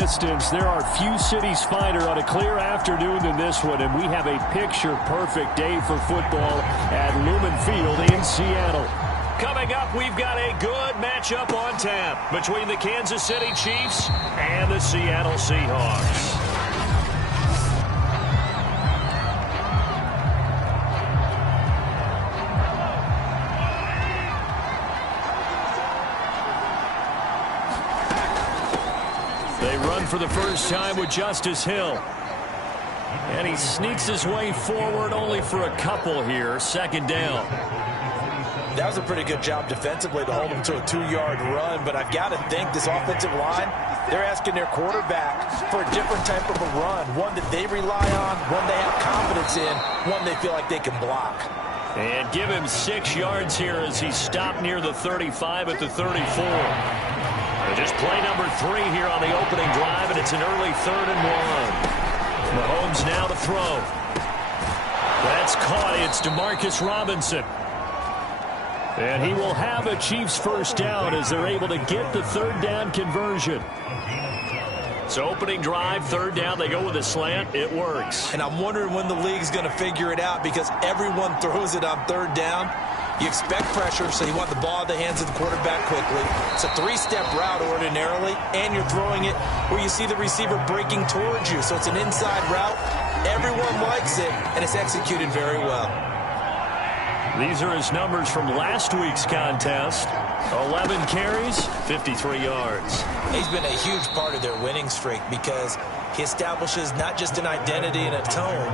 distance, there are few cities finer on a clear afternoon than this one, and we have a picture-perfect day for football at Lumen Field in Seattle. Coming up, we've got a good matchup on tap between the Kansas City Chiefs and the Seattle Seahawks. They run for the first time with Justice Hill. And he sneaks his way forward only for a couple here. Second down. That was a pretty good job defensively to hold him to a 2-yard run, but I've got to think this offensive line, they're asking their quarterback for a different type of a run, one that they rely on, one they have confidence in, one they feel like they can block. And give him 6 yards here as he stopped near the 35 at the 34. Just play number 3 here on the opening drive, and it's an early 3rd and 1. Mahomes now to throw. That's caught. It's DeMarcus Robinson. And he will have a Chiefs first down as they're able to get the 3rd down conversion. So opening drive, 3rd down, they go with a slant. It works. And I'm wondering when the league's going to figure it out because everyone throws it on 3rd down. You expect pressure, so you want the ball in the hands of the quarterback quickly. It's a 3-step route ordinarily, and you're throwing it where you see the receiver breaking towards you. So it's an inside route. Everyone likes it, and it's executed very well. These are his numbers from last week's contest. 11 carries, 53 yards. He's been a huge part of their winning streak because he establishes not just an identity and a tone,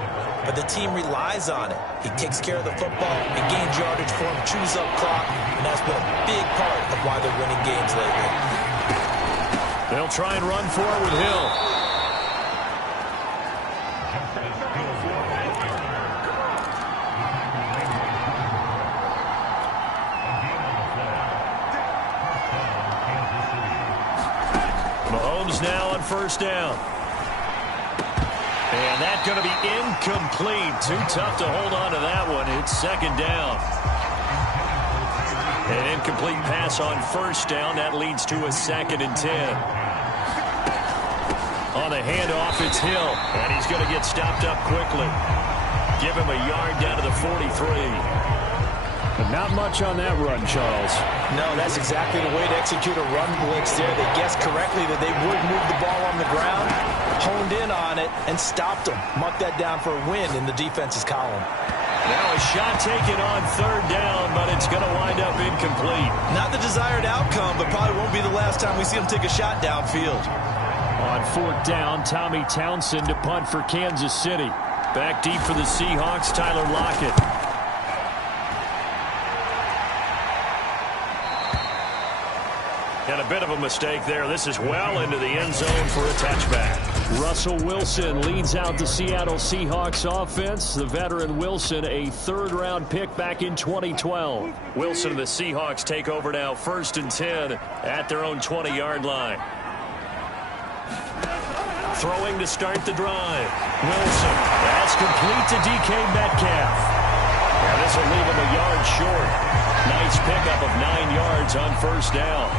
but the team relies on it. He takes care of the football, he gains yardage for him, chews up clock, and that's been a big part of why they're winning games lately. They'll try and run for it with Hill. Mahomes now on first down. And that's going to be incomplete. Too tough to hold on to that one. It's 2nd down. An incomplete pass on first down. That leads to a 2nd and 10. On the handoff, it's Hill. And he's going to get stopped up quickly. Give him a yard down to the 43. But not much on that run, Charles. No, that's exactly the way to execute a run blitz there. They guessed correctly that they would move the ball on the ground, honed in on it, and stopped them. Marked that down for a win in the defense's column. Now a shot taken on 3rd down, but it's going to wind up incomplete. Not the desired outcome, but probably won't be the last time we see him take a shot downfield. On 4th down, Tommy Townsend to punt for Kansas City. Back deep for the Seahawks, Tyler Lockett. And a bit of a mistake there. This is well into the end zone for a touchback. Russell Wilson leads out the Seattle Seahawks offense. The veteran Wilson, a 3rd-round pick back in 2012. Wilson and the Seahawks take over now 1st and 10 at their own 20-yard line. Throwing to start the drive. Wilson. That's complete to DK Metcalf. And this will leave him a yard short. Nice pickup of 9 yards on first down.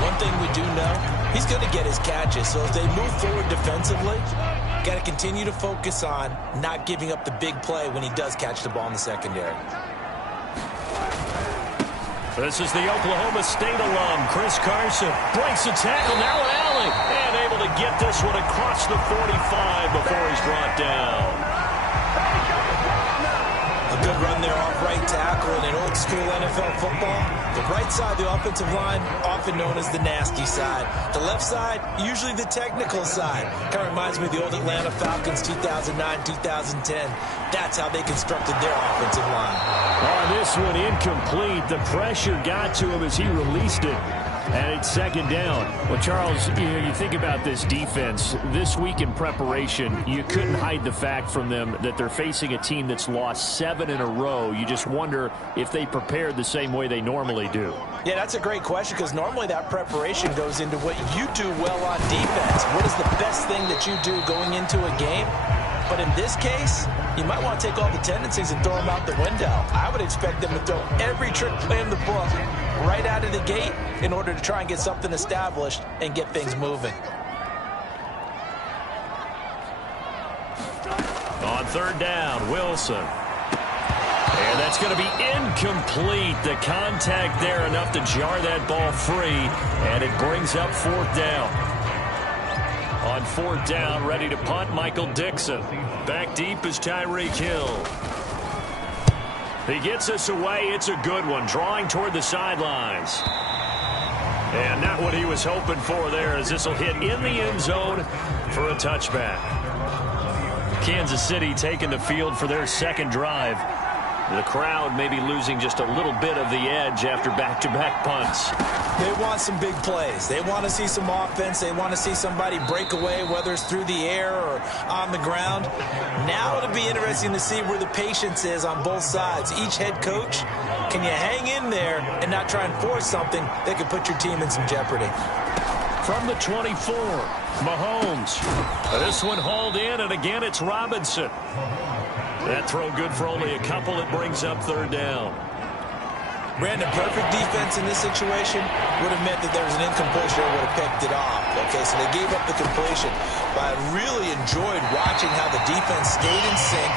One thing we do know, he's going to get his catches. So as they move forward defensively, got to continue to focus on not giving up the big play when he does catch the ball in the secondary. This is the Oklahoma State alum, Chris Carson. Breaks a tackle, now an alley. And able to get this one across the 45 before he's brought down. A good run there off right tackle in an old-school NFL football. The right side of the offensive line, often known as the nasty side. The left side, usually the technical side. Kind of reminds me of the old Atlanta Falcons 2009, 2010. That's how they constructed their offensive line. On this one, incomplete. The pressure got to him as he released it. And it's 2nd down. Well, Charles, you think about this defense. This week in preparation, you couldn't hide the fact from them that they're facing a team that's lost 7 in a row. You just wonder if they prepared the same way they normally do. Yeah, that's a great question because normally that preparation goes into what you do well on defense. What is the best thing that you do going into a game? But in this case, you might want to take all the tendencies and throw them out the window. I would expect them to throw every trick play in the book right out of the gate in order to try and get something established and get things moving. third down, Wilson. And that's going to be incomplete. The contact there enough to jar that ball free, and it brings up fourth down. On fourth down, ready to punt, Michael Dixon. Back deep is Tyreek Hill. He gets us away. It's a good one, drawing toward the sidelines. And not what he was hoping for there, as this will hit in the end zone for a touchback. Kansas City taking the field for their second drive. The crowd maybe losing just a little bit of the edge after back-to-back punts. They want some big plays. They want to see some offense. They want to see somebody break away, whether it's through the air or on the ground. Now it'll be interesting to see where the patience is on both sides. Each head coach, can you hang in there and not try and force something that could put your team in some jeopardy? From the 24, Mahomes. This one hauled in, and again it's Robinson. That throw good for only a couple. It brings up third down. Brandon, perfect defense in this situation would have meant that there was an incompletion or would have picked it off. Okay, so they gave up the completion. But I really enjoyed watching how the defense stayed in sync,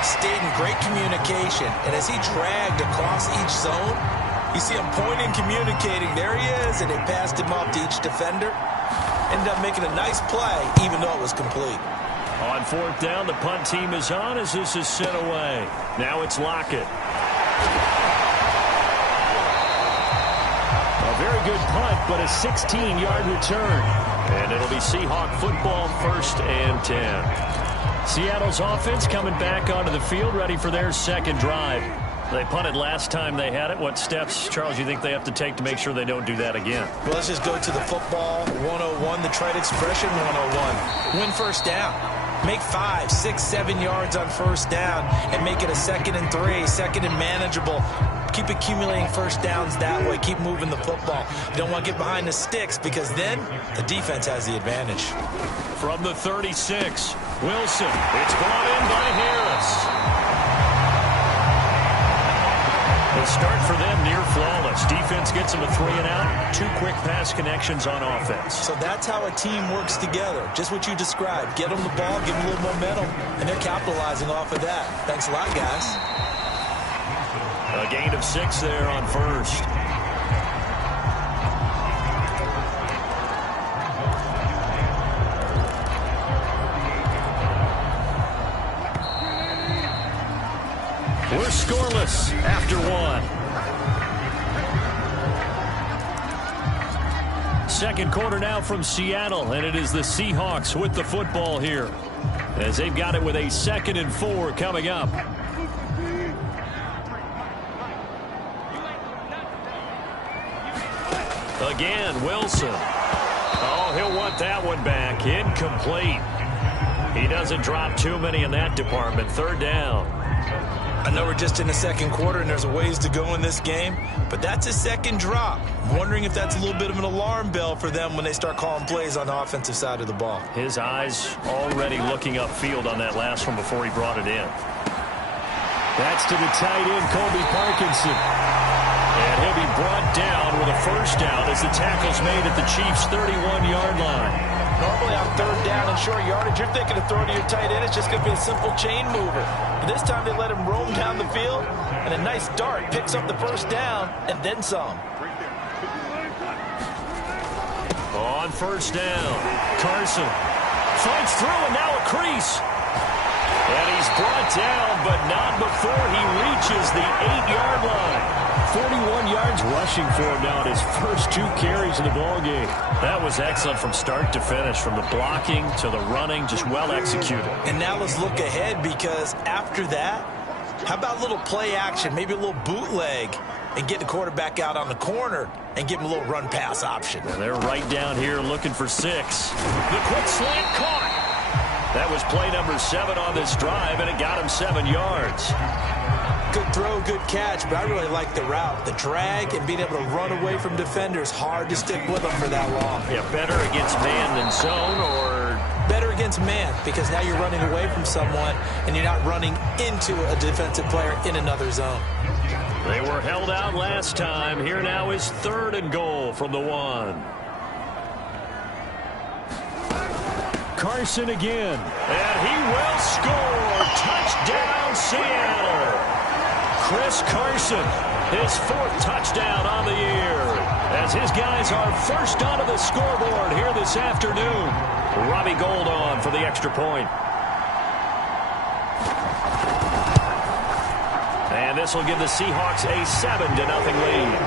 stayed in great communication. And as he dragged across each zone, you see him pointing, communicating. There he is, and they passed him off to each defender. Ended up making a nice play, even though it was complete. On fourth down, the punt team is on as this is sent away. Now it's Lockett. A very good punt, but a 16-yard return. And it'll be Seahawk football, 1st and 10. Seattle's offense coming back onto the field, ready for their second drive. They punted last time they had it. What steps, Charles, you think they have to take to make sure they don't do that again? Well, let's just go to the football 101, the trade expression 101. Win first down. Make 5, 6, 7 yards on first down and make it a 2nd and 3, 2nd and manageable. Keep accumulating first downs that way. Keep moving the football. You don't want to get behind the sticks because then the defense has the advantage. From the 36, Wilson. It's brought in by Harris. The start for them near flawless. Defense gets them a 3 and out. 2 quick pass connections on offense. So that's how a team works together. Just what you described. Get them the ball, give them a little momentum, and they're capitalizing off of that. Thanks a lot, guys. A gain of 6 there on first. We're scoreless after 1. Second quarter now from Seattle, and it is the Seahawks with the football here as they've got it with a 2nd and 4 coming up. Again, Wilson. Oh, he'll want that one back. Incomplete. He doesn't drop too many in that department. Third down. I know we're just in the second quarter and there's a ways to go in this game, but that's a second drop. I'm wondering if that's a little bit of an alarm bell for them when they start calling plays on the offensive side of the ball. His eyes already looking upfield on that last one before he brought it in. That's to the tight end, Colby Parkinson. And he'll be brought down with a first down as the tackle's made at the Chiefs' 31-yard line. Normally on third down and short yardage, you're thinking of throwing to your tight end. It's just going to be a simple chain mover. But this time they let him roam down the field, and a nice dart picks up the first down and then some. On first down, Carson fights through and now a crease. And he's brought down, but not before he reaches the 8-yard line. 41 yards rushing for him now in his first 2 carries in the ballgame. That was excellent from start to finish, from the blocking to the running, just well executed. And now let's look ahead, because after that, how about a little play action, maybe a little bootleg, and get the quarterback out on the corner and give him a little run-pass option. And they're right down here looking for 6. The quick slant caught. That was play number 7 on this drive, and it got him 7 yards. Good throw, good catch, but I really like the route. The drag and being able to run away from defenders, hard to stick with them for that long. Yeah, better against man than zone, or better against man, because now you're running away from someone and you're not running into a defensive player in another zone. They were held out last time. Here now is 3rd and goal from the 1. Carson again. And he will score. Touchdown, Seattle. Chris Carson, his 4th touchdown on the year, as his guys are first onto the scoreboard here this afternoon. Robbie Gould on for the extra point. And this will give the Seahawks a 7-0 lead.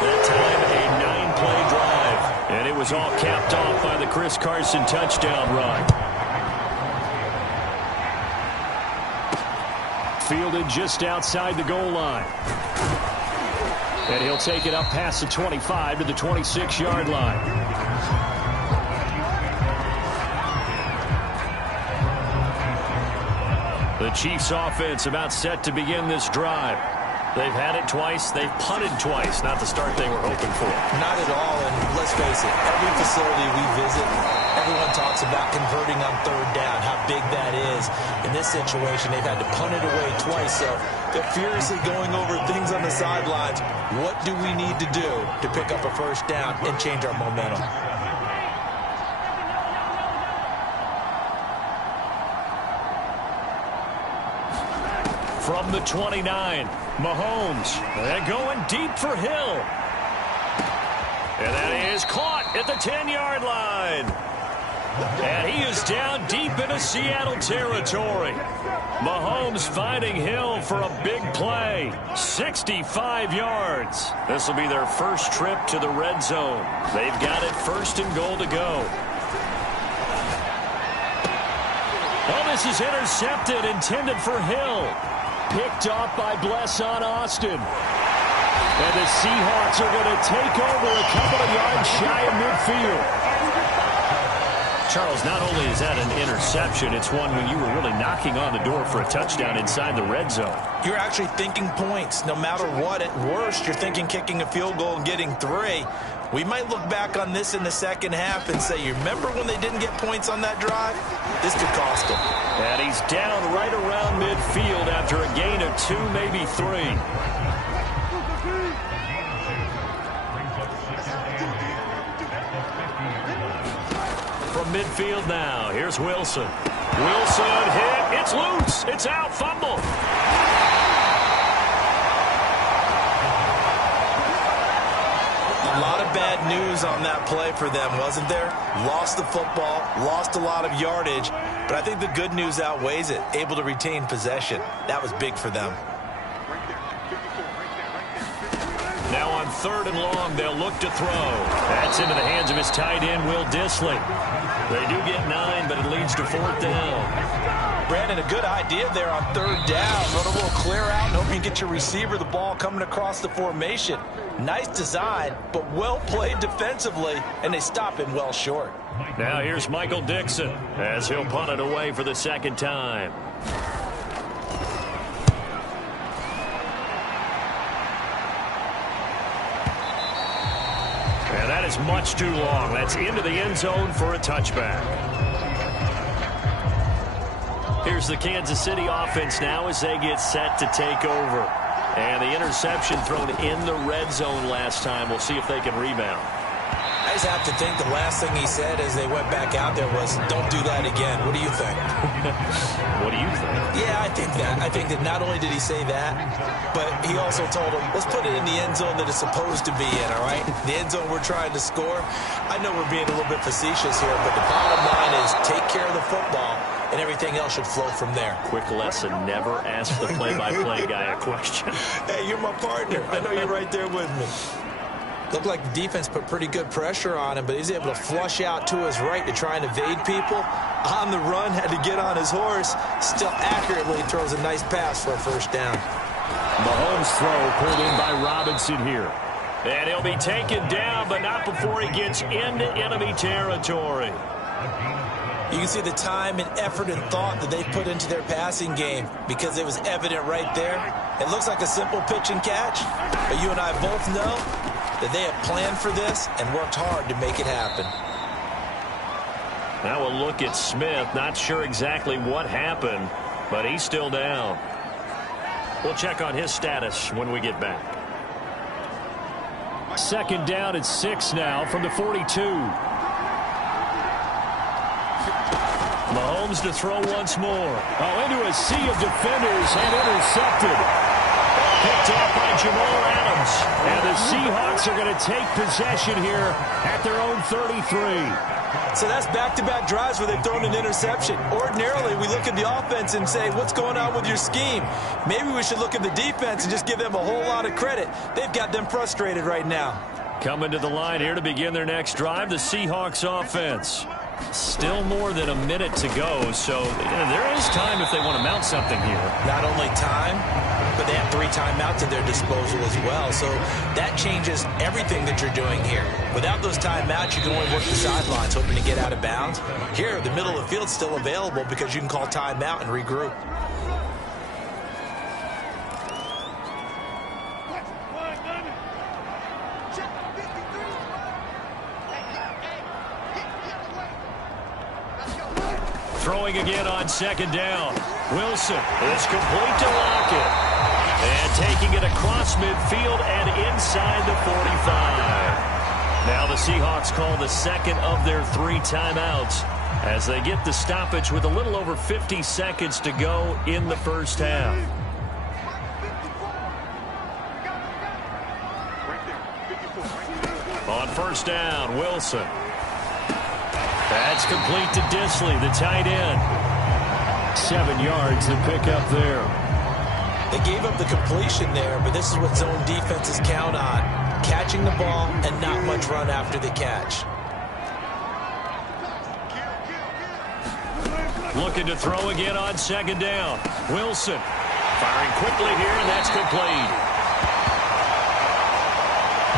That time, a 9-play drive. And it was all capped off by the Chris Carson touchdown run. Fielded just outside the goal line. And he'll take it up past the 25 to the 26-yard line. The Chiefs offense about set to begin this drive. They've had it twice. They've punted twice. Not the start they were hoping for. Not at all, and let's face it, every facility we visit, everyone talks about converting on 3rd down, how big that is. In this situation, they've had to punt it away twice, so they're furiously going over things on the sidelines. What do we need to do to pick up a 1st down and change our momentum? From the 29, Mahomes. They're going deep for Hill. And that is caught at the 10-yard line. And he is down deep into Seattle territory. Mahomes finding Hill for a big play. 65 yards. This will be their first trip to the red zone. They've got it 1st and goal to go. Oh, this is intercepted, intended for Hill. Picked off by Blesson Austin. And the Seahawks are going to take over a couple of yards shy of midfield. Charles, not only is that an interception, it's one when you were really knocking on the door for a touchdown inside the red zone. You're actually thinking points. No matter what, at worst, you're thinking kicking a field goal and getting 3. We might look back on this in the second half and say, you remember when they didn't get points on that drive? This could cost them. And he's down right around midfield after a gain of 2, maybe 3. From midfield now, here's Wilson. Wilson hit. It's loose. It's out. Fumble. A lot of bad news on that play for them, wasn't there? Lost the football, lost a lot of yardage, but I think the good news outweighs it. Able to retain possession. That was big for them. Now on 3rd and long, they'll look to throw. That's into the hands of his tight end, Will Dissly. They do get 9, but it leads to 4th down. Brandon, a good idea there on 3rd down. Run a little clear out and hope you can get your receiver the ball coming across the formation. Nice design, but well played defensively, and they stop him well short. Now here's Michael Dixon as he'll punt it away for the 2nd time. And that is much too long. That's into the end zone for a touchback. Here's the Kansas City offense now as they get set to take over. And the interception thrown in the red zone last time. We'll see if they can rebound. I just have to think the last thing he said as they went back out there was, don't do that again. What do you think? What do you think? Yeah, I think that. I think that not only did he say that, but he also told him, let's put it in the end zone that it's supposed to be in, all right? The end zone we're trying to score. I know we're being a little bit facetious here, but the bottom line is take care of the football, and everything else should flow from there. Quick lesson, never ask the play-by-play guy a question. Hey, you're my partner. I know you're right there with me. Looked like the defense put pretty good pressure on him, but he's able to flush out to his right to try and evade people. On the run, had to get on his horse. Still accurately throws a nice pass for a 1st down. Mahomes' throw pulled in by Robinson here. And he'll be taken down, but not before he gets into enemy territory. You can see the time and effort and thought that they put into their passing game because it was evident right there. It looks like a simple pitch and catch, but you and I both know that they have planned for this and worked hard to make it happen. Now we'll look at Smith. Not sure exactly what happened, but he's still down. We'll check on his status when we get back. 2nd down at 6 now from the 42. Mahomes to throw once more. Oh, into a sea of defenders and intercepted. Picked off by Jamal Adams. And the Seahawks are going to take possession here at their own 33. So that's back-to-back drives where they've thrown an interception. Ordinarily, we look at the offense and say, what's going on with your scheme? Maybe we should look at the defense and just give them a whole lot of credit. They've got them frustrated right now. Coming to the line here to begin their next drive, the Seahawks offense. Still more than a minute to go, so there is time if they want to mount something here. Not only time, but they have 3 timeouts at their disposal as well. So that changes everything that you're doing here. Without those timeouts, you can only work the sidelines hoping to get out of bounds. Here, the middle of the field's still available because you can call timeout and regroup. Throwing again on second down. Wilson is complete to Lockett. And taking it across midfield and inside the 45. Now the Seahawks call the second of their 3 timeouts as they get the stoppage with a little over 50 seconds to go in the first half. On first down, Wilson. That's complete to Disley, the tight end. 7 yards to pick up there. They gave up the completion there, but this is what zone defenses count on. Catching the ball and not much run after the catch. Looking to throw again on second down. Wilson firing quickly here, and that's complete.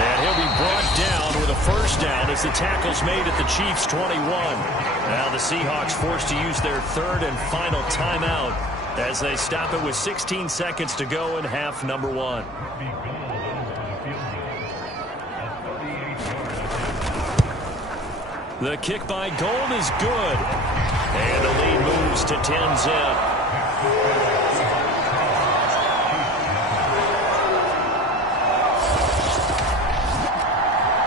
And he'll be brought down with a first down as the tackle's made at the Chiefs' 21. Now the Seahawks forced to use their 3rd and final timeout as they stop it with 16 seconds to go in half number 1. The kick by Gold is good. And the lead moves to 10-zip.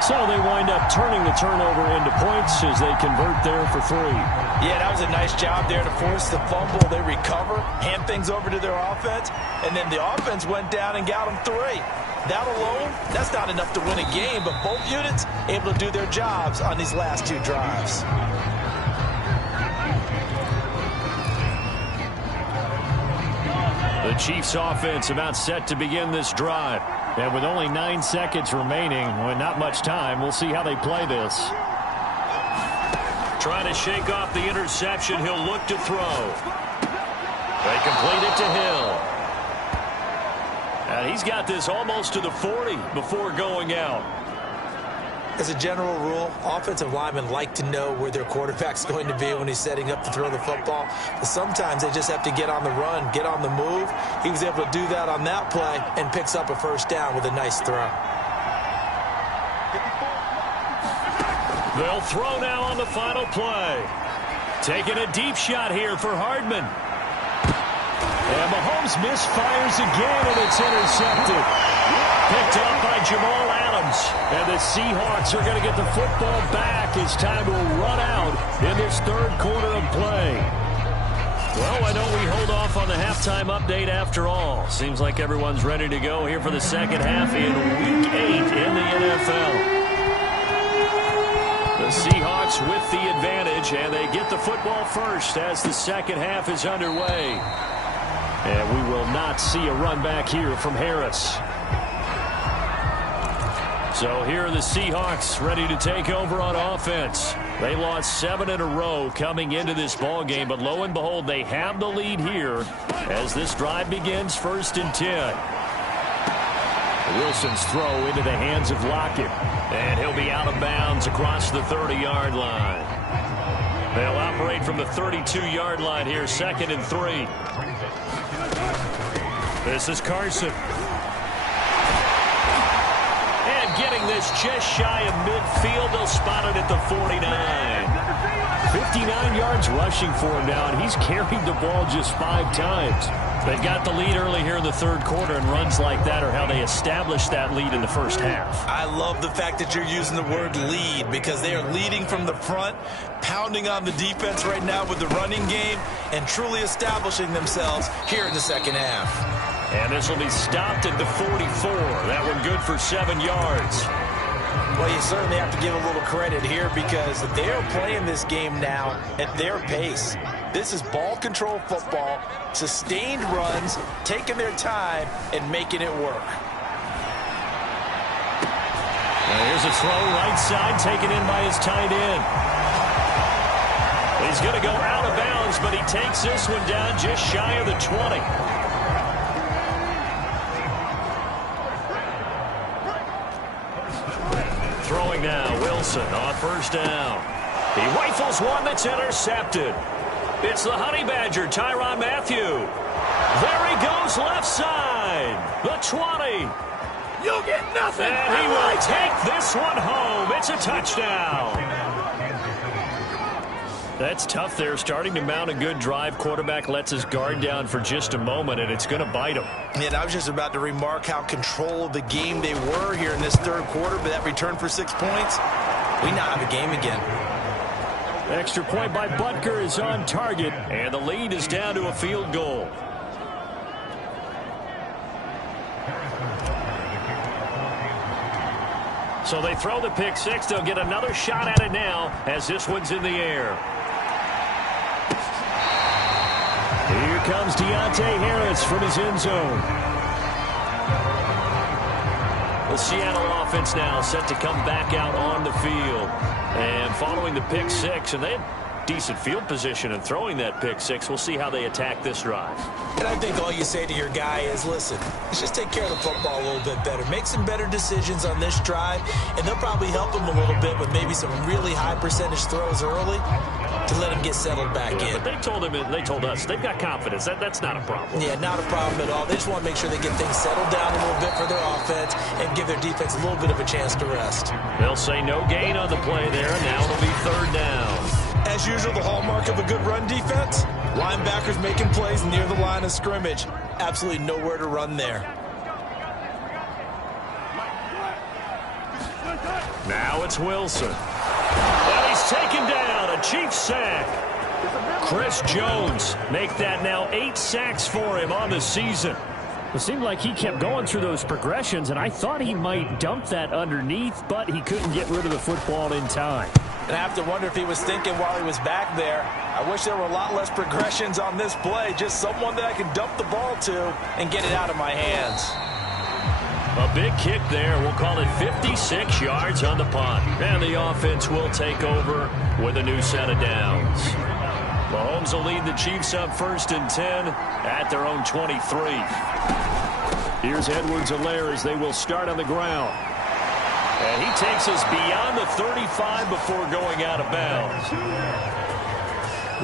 So they wind up turning the turnover into points as they convert there for 3. Yeah, that was a nice job there to force the fumble. They recover, hand things over to their offense, and then the offense went down and got them 3. That alone, that's not enough to win a game, but both units able to do their jobs on these last 2 drives. The Chiefs offense about set to begin this drive. And with only 9 seconds remaining, with not much time, we'll see how they play this. Trying to shake off the interception. He'll look to throw. They complete it to Hill. And he's got this almost to the 40 before going out. As a general rule, offensive linemen like to know where their quarterback's going to be when he's setting up to throw the football. But sometimes they just have to get on the run, get on the move. He was able to do that on that play and picks up a first down with a nice throw. They'll throw now on the final play. Taking a deep shot here for Hardman. And Mahomes misfires again, and it's intercepted. Picked up by Jamal Adams. And the Seahawks are going to get the football back as time will run out in this 3rd quarter of play. Well, why don't we hold off on the halftime update after all? Seems like everyone's ready to go here for the second half in Week 8 in the NFL. The Seahawks with the advantage, and they get the football first as the second half is underway. And we will not see a run back here from Harris. So here are the Seahawks ready to take over on offense. They lost 7 in a row coming into this ball game, but lo and behold, they have the lead here as this drive begins 1st and 10. Wilson's throw into the hands of Lockett, and he'll be out of bounds across the 30-yard line. They'll operate from the 32-yard line here, 2nd and 3. This is Carson. And getting this just shy of midfield. They'll spot it at the 49. 59 yards rushing for him now, and he's carried the ball just 5 times. They got the lead early here in the third quarter, and runs like that are how they established that lead in the first half. I love the fact that you're using the word lead, because they are leading from the front, pounding on the defense right now with the running game, and truly establishing themselves here in the second half. And this will be stopped at the 44. That one good for 7 yards. Well, you certainly have to give a little credit here, because they're playing this game now at their pace. This is ball control football, sustained runs, taking their time, and making it work. Now here's a throw right side, taken in by his tight end. He's going to go out of bounds, but he takes this one down just shy of the 20. Throwing now, Wilson on first down. He rifles one that's intercepted. It's the Honey Badger, Tyrann Mathieu. There he goes, left side. The 20. You'll get nothing. And he will take this one home. It's a touchdown. That's tough there. Starting to mount a good drive. Quarterback lets his guard down for just a moment, and it's going to bite him. And I was just about to remark how control of the game they were here in this third quarter, but that return for 6 points, we now have a game again. Extra point by Butker is on target, and the lead is down to a field goal. So they throw the pick six. They'll get another shot at it now as this one's in the air. Here comes Deontay Harris from his end zone. The Seattle offense now set to come back out on the field. And following the pick six, and they had decent field position in throwing that pick six. We'll see how they attack this drive. And I think all you say to your guy is, listen, let's just take care of the football a little bit better. Make some better decisions on this drive, and they'll probably help him a little bit with maybe some really high percentage throws early to let him get settled back in. But they told him, they told us, they've got confidence. That's not a problem. Yeah, not a problem at all. They just want to make sure they get things settled down a little bit for their offense and give their defense a little bit of a chance to rest. They'll say no gain on the play there, and now it'll be third down. As usual, the hallmark of a good run defense, linebackers making plays near the line of scrimmage. Absolutely nowhere to run there. Now it's Wilson. And he's taken down, a Chiefs sack. Chris Jones make that now 8 sacks for him on the season. It seemed like he kept going through those progressions, and I thought he might dump that underneath, but he couldn't get rid of the football in time. And I have to wonder if he was thinking while he was back there, I wish there were a lot less progressions on this play, just someone that I can dump the ball to and get it out of my hands. A big kick there. We'll call it 56 yards on the punt. And the offense will take over with a new set of downs. Mahomes will lead the Chiefs up 1st and 10 at their own 23. Here's Edwards-Helaire as they will start on the ground. And he takes us beyond the 35 before going out of bounds.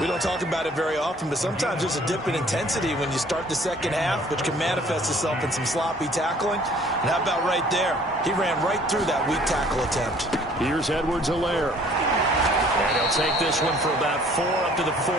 We don't talk about it very often, but sometimes there's a dip in intensity when you start the second half, which can manifest itself in some sloppy tackling. And how about right there? He ran right through that weak tackle attempt. Here's Edwards-Helaire. And he'll take this one for about 4 up to the 40.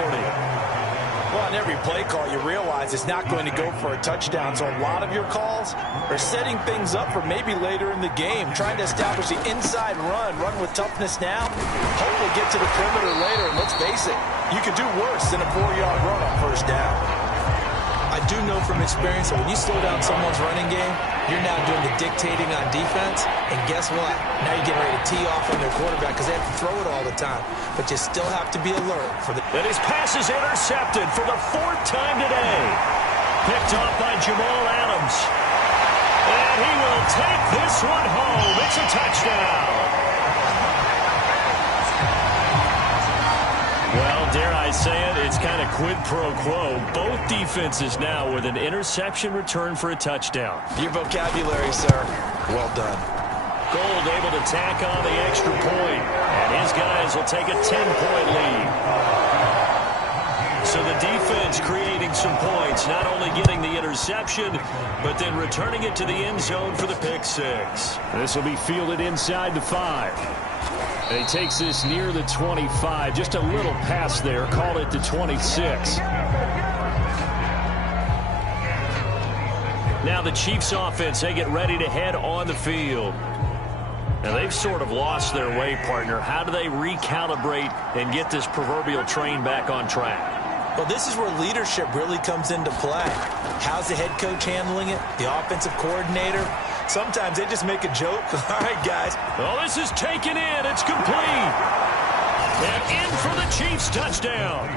Well, on every play call, you realize it's not going to go for a touchdown. So a lot of your calls are setting things up for maybe later in the game, trying to establish the inside run with toughness now, hopefully get to the perimeter later. And let's face it, you could do worse than a 4-yard run on first down. I do know from experience that when you slow down someone's running game, you're now doing the dictating on defense. And guess what? Now you're getting ready to tee off on their quarterback because they have to throw it all the time. But you still have to be alert for the... And his pass is intercepted for the 4th time today. Picked off by Jamal Adams. And he will take this one home. It's a touchdown. Well, dare I say it, it's kind of quid pro quo. Both defenses now with an interception return for a touchdown. Your vocabulary, sir. Well done. Gold able to tack on the extra point, and his guys will take a 10-point lead. So the defense creating some points, not only getting the interception, but then returning it to the end zone for the pick six. This will be fielded inside the 5. And he takes this near the 25. Just a little pass there. Call it the 26. Now the Chiefs offense, they get ready to head on the field. Now they've sort of lost their way, partner. How do they recalibrate and get this proverbial train back on track? Well, this is where leadership really comes into play. How's the head coach handling it? The offensive coordinator? Sometimes they just make a joke. All right, guys. Oh, this is taken in. It's complete. And in for the Chiefs touchdown.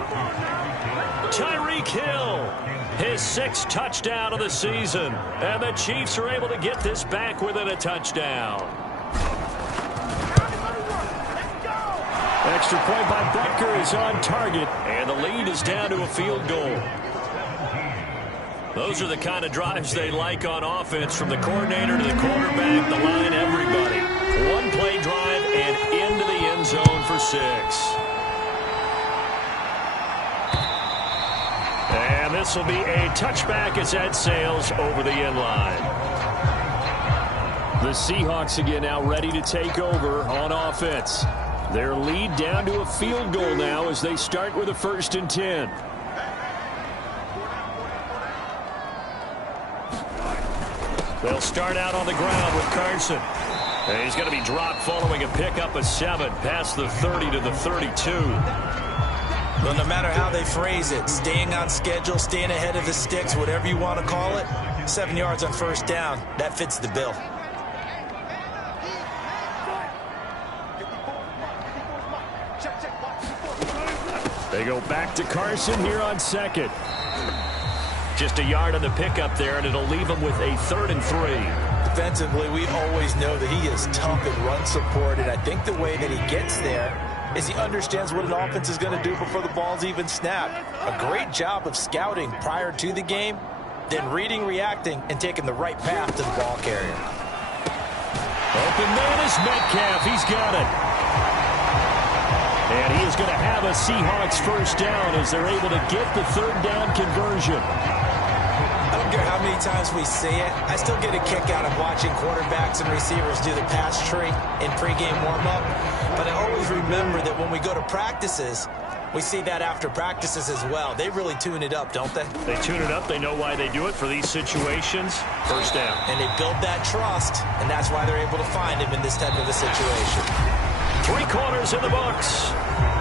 Tyreek Hill, his 6th touchdown of the season. And the Chiefs are able to get this back within a touchdown. Extra point by Butker is on target. And the lead is down to a field goal. Those are the kind of drives they like on offense, from the coordinator to the quarterback, the line, everybody. One play drive and into the end zone for 6. And this will be a touchback as that sails over the end line. The Seahawks again now ready to take over on offense. Their lead down to a field goal now as they start with a 1st and 10. They'll start out on the ground with Carson. And he's going to be dropped following a pickup of 7 past the 30 to the 32. Well, no matter how they phrase it, staying on schedule, staying ahead of the sticks, whatever you want to call it, 7 yards on 1st down, that fits the bill. They go back to Carson here on 2nd. Just a yard on the pickup there, and it'll leave him with a 3rd and 3. Defensively, we always know that he is tough in run support, and I think the way that he gets there is he understands what an offense is going to do before the ball's even snapped. A great job of scouting prior to the game, then reading, reacting, and taking the right path to the ball carrier. Open man is Metcalf. He's got it. And he is going to have a Seahawks 1st down as they're able to get the 3rd down conversion. I don't care how many times we say it, I still get a kick out of watching quarterbacks and receivers do the pass tree in pregame warm-up. But I always remember that when we go to practices, we see that after practices as well. They really tune it up, don't they? They tune it up. They know why they do it for these situations. 1st down. And they build that trust, and that's why they're able to find him in this type of a situation. 3 quarters in the books.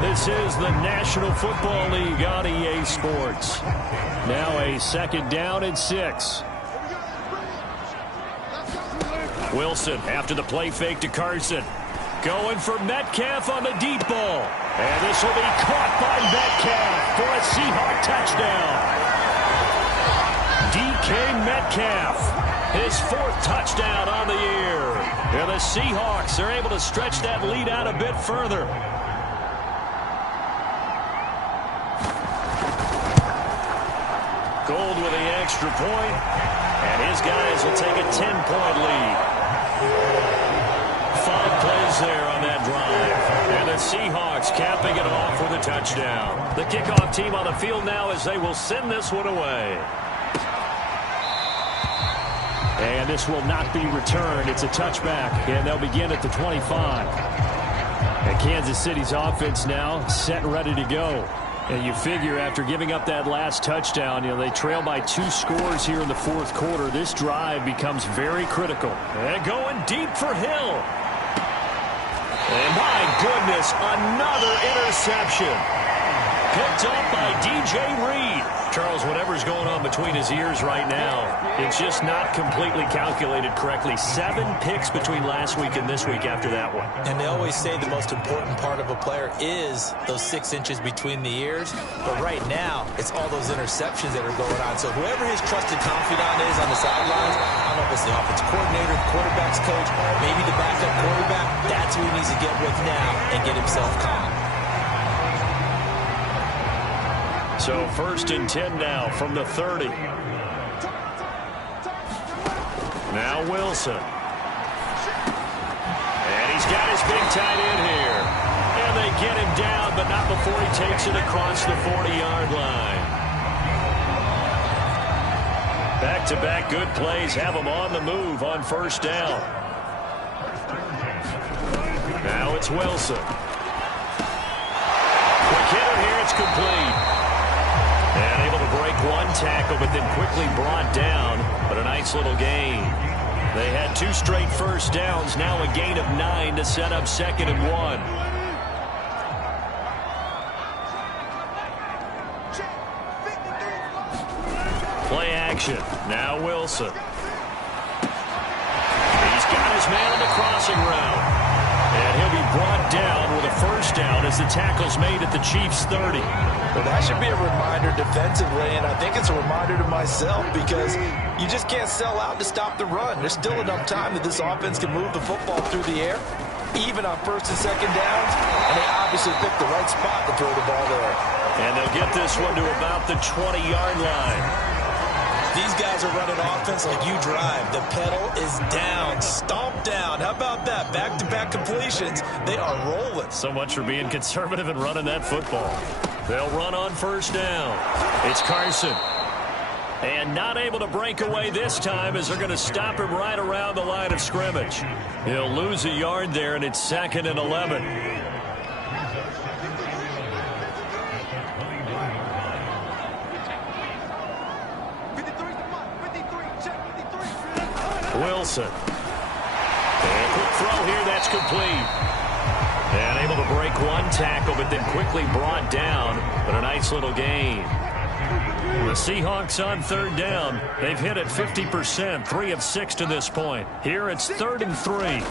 This is the National Football League on EA Sports. Now a 2nd down and 6. Wilson after the play fake to Carson. Going for Metcalf on the deep ball. And this will be caught by Metcalf for a Seahawk touchdown. DK Metcalf, his 4th touchdown on the year. And the Seahawks are able to stretch that lead out a bit further. Gold with the extra point, and his guys will take a 10-point lead. 5 plays there on that drive, and the Seahawks capping it off with a touchdown. The kickoff team on the field now as they will send this one away. And this will not be returned. It's a touchback, and they'll begin at the 25. And Kansas City's offense now set and ready to go. And you figure after giving up that last touchdown, they trail by 2 scores here in the 4th quarter. This drive becomes very critical. And going deep for Hill. And my goodness, another interception. Picked up by DJ Reed. Charles, whatever's going on between his ears right now, it's just not completely calculated correctly. 7 picks between last week and this week after that one. And they always say the most important part of a player is those 6 inches between the ears. But right now, it's all those interceptions that are going on. So whoever his trusted confidant is on the sidelines, I don't know if it's the offensive coordinator, the quarterback's coach, maybe the backup quarterback, that's who he needs to get with now and get himself calm. So 1st and 10 now from the 30. Now Wilson. And he's got his big tight end here. And they get him down, but not before he takes it across the 40-yard line. Back-to-back good plays have him on the move on first down. Now it's Wilson. Quick hitter here, it's complete. And able to break one tackle, but then quickly brought down. But a nice little gain. They had 2 straight first downs, now a gain of 9 to set up 2nd and 1. Play action. Now Wilson. He's got his man on the crossing route. And he'll be brought down with a first down as the tackle's made at the Chiefs' 30. Well, that should be a reminder defensively, and I think it's a reminder to myself because you just can't sell out to stop the run. There's still enough time that this offense can move the football through the air, even on 1st and 2nd downs, and they obviously picked the right spot to throw the ball there. And they'll get this one to about the 20-yard line. These guys are running offense like you drive. The pedal is down, stomp down. How about that? Back-to-back completions. They are rolling. So much for being conservative and running that football. They'll run on first down. It's Carson. And not able to break away this time as they're going to stop him right around the line of scrimmage. He'll lose a yard there, and it's 2nd and 11. Wilson. And a quick throw here, that's complete. And able to break one tackle, but then quickly brought down. But a nice little gain. The Seahawks on 3rd down. They've hit it 50%, 3 of 6 to this point. Here it's 3rd and 3.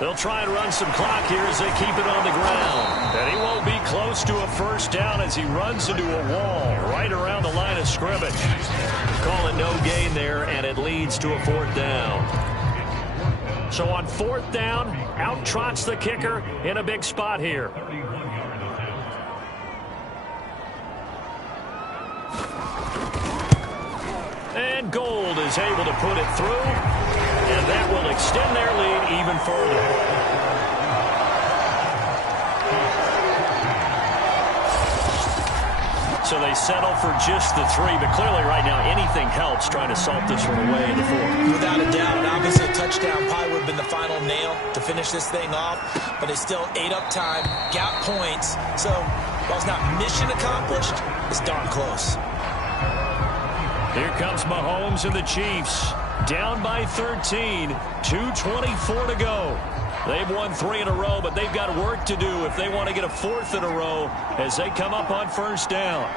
They'll try and run some clock here as they keep it on the ground. And he won't be close to a first down as he runs into a wall right around the line of scrimmage. Call it no gain there, and it leads to a 4th down. So on 4th down, out trots the kicker in a big spot here. And Gold is able to put it through, and that will extend their lead even further. So they settle for just the 3, but clearly right now anything helps trying to salt this one away in the 4th. Without a doubt, and obviously a touchdown probably would have been the final nail to finish this thing off, but they still ate up time, got points, so while it's not mission accomplished, it's darn close. Here comes Mahomes and the Chiefs. Down by 13, 2:24 to go. They've won 3 in a row, but they've got work to do if they want to get a 4th in a row as they come up on first down.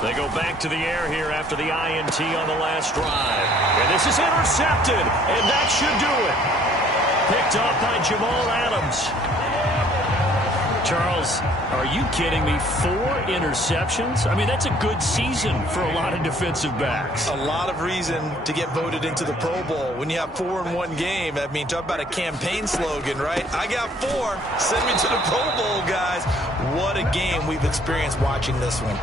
They go back to the air here after the INT on the last drive. And this is intercepted, and that should do it. Picked off by Jamal Adams. Charles, are you kidding me? 4 interceptions? I mean, that's a good season for a lot of defensive backs. A lot of reason to get voted into the Pro Bowl. When you have 4 in one game, I mean, talk about a campaign slogan, right? I got 4. Send me to the Pro Bowl, guys. What a game we've experienced watching this one.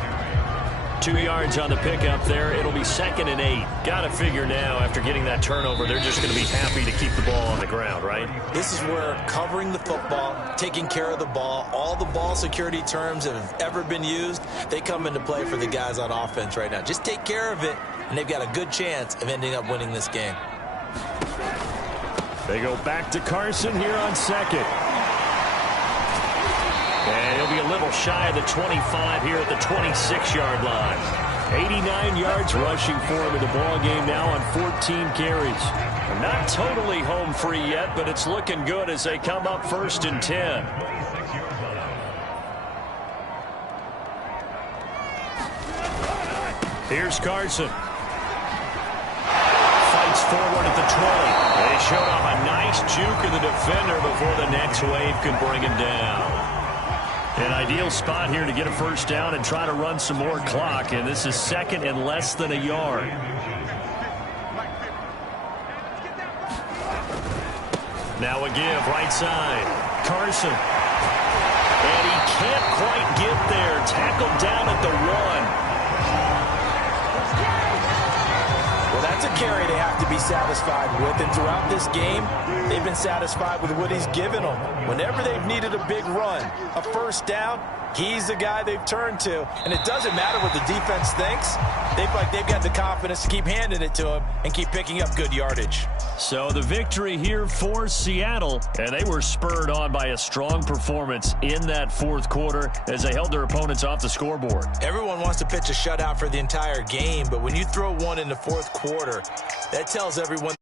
2 yards on the pickup there. It'll be 2nd and 8. Got to figure now, after getting that turnover, they're just going to be happy to keep the ball on the ground, right? This is where covering the football, taking care of the ball, all the ball security terms that have ever been used, they come into play for the guys on offense right now. Just take care of it, and they've got a good chance of ending up winning this game. They go back to Carson here on 2nd. And he'll be a little shy of the 25 here at the 26-yard line. 89 yards rushing for him in the ball game now on 14 carries. Not totally home free yet, but it's looking good as they come up 1st and 10. Here's Carson. Fights forward at the 20. They showed off a nice juke of the defender before the next wave can bring him down. An ideal spot here to get a first down and try to run some more clock, and this is 2nd and less than a yard. Now a give, right side. Carson. And he can't quite get there. Tackled down at the 1. Well, that That's a carry they have to be satisfied with. And throughout this game, they've been satisfied with what he's given them. Whenever they've needed a big run, a first down, he's the guy they've turned to. And it doesn't matter what the defense thinks. They feel like they've got the confidence to keep handing it to him and keep picking up good yardage. So the victory here for Seattle, and they were spurred on by a strong performance in that fourth quarter as they held their opponents off the scoreboard. Everyone wants to pitch a shutout for the entire game, but when you throw one in the fourth quarter, that tells everyone